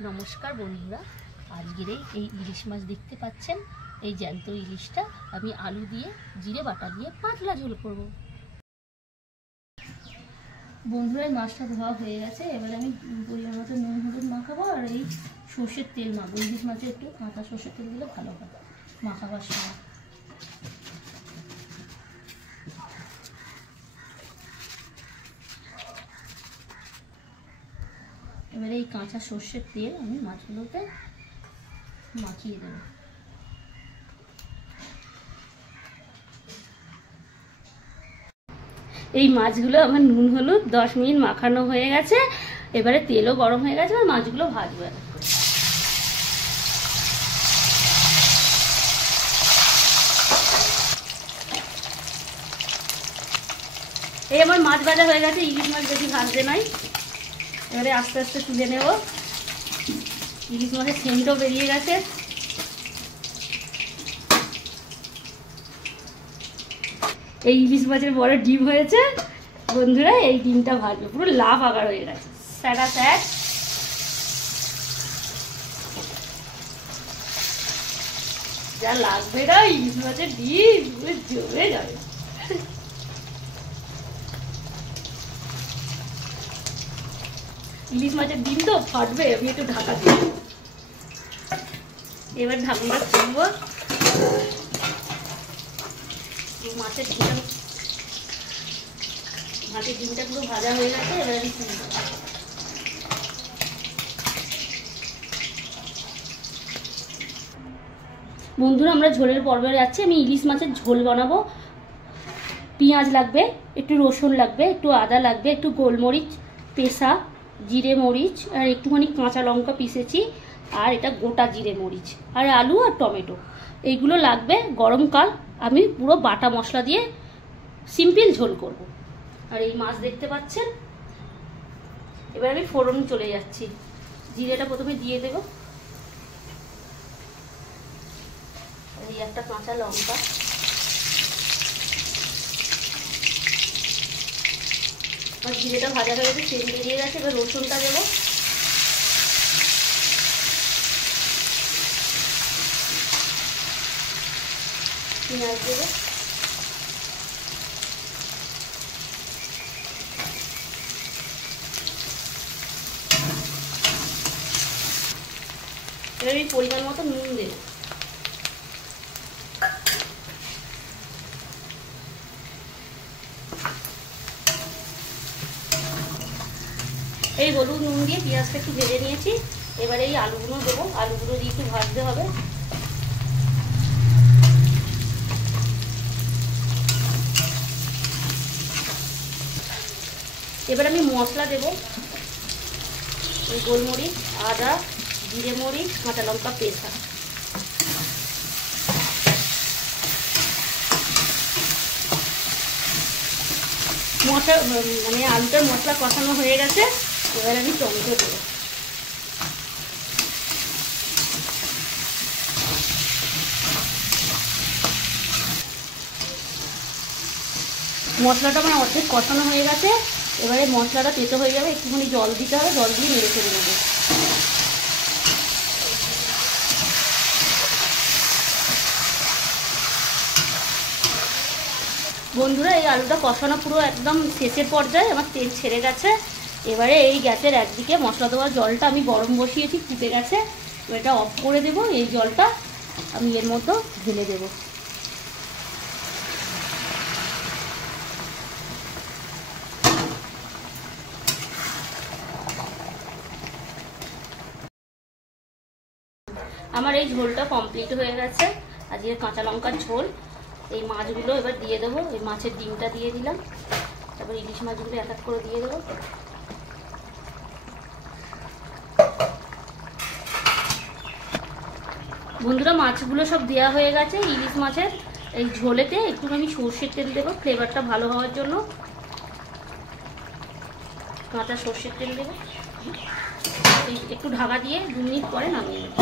নমস্কার বন্ধুরা, আজকের এই ইলিশ মাছ দেখতে পাচ্ছেন। এই জ্যান্ত ইলিশটা আমি আলু দিয়ে জিরে বাটা দিয়ে পাতলা ঝোল করব। বন্ধুরা, মাছটা ধোয়া হয়ে গেছে। এবারে আমি পরিমাণ মতো নুন হলুদ মাখাবো আর এই সর্ষের তেল মাখবো। ইলিশ মাছে একটু কাঁচা সর্ষের তেল দিলে ভালো হয় মাখাবার সময়। এবারে এই কাঁচা সর্ষের তেল আমি মাছগুলোতে মাখিয়ে দেবো। এই মাছগুলো আমার নুন হলুদ 10 মিনিট মাখানো হয়ে গেছে। এবারে তেলও গরম হয়ে গেছে আর মাছগুলো ভাজবো। এই আমার মাছ ভাজা হয়ে গেছে। ইলিশ মাছ বেশি ভাজতে নাই। এবারে আস্তে আস্তে তুলে নেব। ইলিশ মাছের সেন্টও বেরিয়ে গেছে। এই ইলিশ মাছের বড় ডিম হয়েছে বন্ধুরা। এই ডিমটা ভাজবে, পুরো লাভ আকার হয়ে গেছে। স্যাটা স্যাট যা লাগবে না ইলিশ মাছের ডিম জমে যাবে। ইলিশ মাছের ডিম তো ফাটবে, আমি একটু ঢাকা দিই। এবার ঢাকনা খুলবো। মাছের ডিমটা পুরো ভাজা হয়ে গেছে। এবার আমি তুলবো। বন্ধুরা, আমরা ঝোলের পর্বে যাচ্ছি। আমি ইলিশ মাছের ঝোল বানাবো। পেঁয়াজ লাগবে, একটু রসুন লাগবে, একটু আদা লাগবে, একটু গোলমরিচ পেশা, জিরে মরিচ আর একটুখানি কাঁচা লঙ্কা পিসেছি, আর এটা গোটা জিরে মরিচ, আর আলু আর টমেটো এইগুলো লাগবে। গরমকাল আমি পুরো বাটা মশলা দিয়ে সিম্পল ঝোল করব। আর এই মাছ দেখতে পাচ্ছেন। এবার আমি ফোড়ন চলে যাচ্ছি। জিরেটা প্রথমে দিয়ে দেব। এই একটা কাঁচা লঙ্কা, আর জিরেটা ভাজা হয়ে গেছে, তেল বেরিয়ে গেছে। এবার রসুনটা দেবো। পেঁয়াজ দেবো। এবার আমি পরিমাণ মতো নুন দেবো। এই হলুদ নুন দিয়ে পেঁয়াজটা একটু ভেজে নিয়েছি। এবারে এই আলুগুলো দেবো। আলুগুলো দিয়ে একটু ভাজতে হবে। এবার আমি মশলা দেবো। ওই গোলমরিচ, আদা, জিরে মরিচ, কাঁচা লঙ্কা পেশা। মশলা মানে আলুটার মশলা কষানো হয়ে গেছে। এবার আমি টমেটো দেবো। মশলাটা মানে অর্ধেক কষানো হয়ে গেছে। এবারে মশলাটা তেতো হয়ে যাবে, একটুখানি জল দিতে হবে। জল দিয়ে নেড়ে ফেলে দেবো। বন্ধুরা, এই আলুটা কষানো পুরো একদম শেষের পর্যায়ে, আমার তেল ছেড়ে গেছে। এবারে এই গ্যাসের একদিকে মশলা দেওয়ার জলটা আমি গরম বসিয়েছি, ফুটে গেছে। এটা অফ করে দেবো। এই জলটা আমি এর মধ্যে ঢেলে দেবো। আমার এই ঝোলটা কমপ্লিট হয়ে গেছে। আজকে কাঁচা লঙ্কার ঝোল। এই মাছগুলো এবার দিয়ে দেবো। এই মাছের ডিমটা দিয়ে দিলাম। তারপর ইলিশ মাছগুলো এক এক করে দিয়ে দেবো। বন্ধুরা, মাছগুলো সব দেওয়া হয়ে গেছে। ইলিশ মাছের এই ঝোলেতে একটুখানি সর্ষের তেল দেবো, ফ্লেভারটা ভালো হওয়ার জন্য। কাঁচা সর্ষের তেল দেবো। একটু ঢাকা দিয়ে 2 মিনিট পরে নামিয়ে নেব।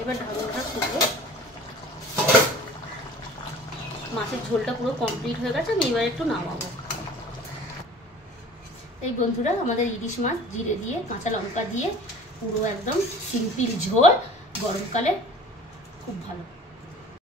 এবার ঢাকনাটা খুলবো। মাছের ঝোলটা পুরো কমপ্লিট হয়ে গেছে। আমি এবার একটু নামাবো। এই বন্ধুরা আমাদের ইলিশ মাছ জিরে দিয়ে কাঁচা লঙ্কা দিয়ে পুরো একদম সিম্পল ঝোল, গরমকালে খুব ভালো।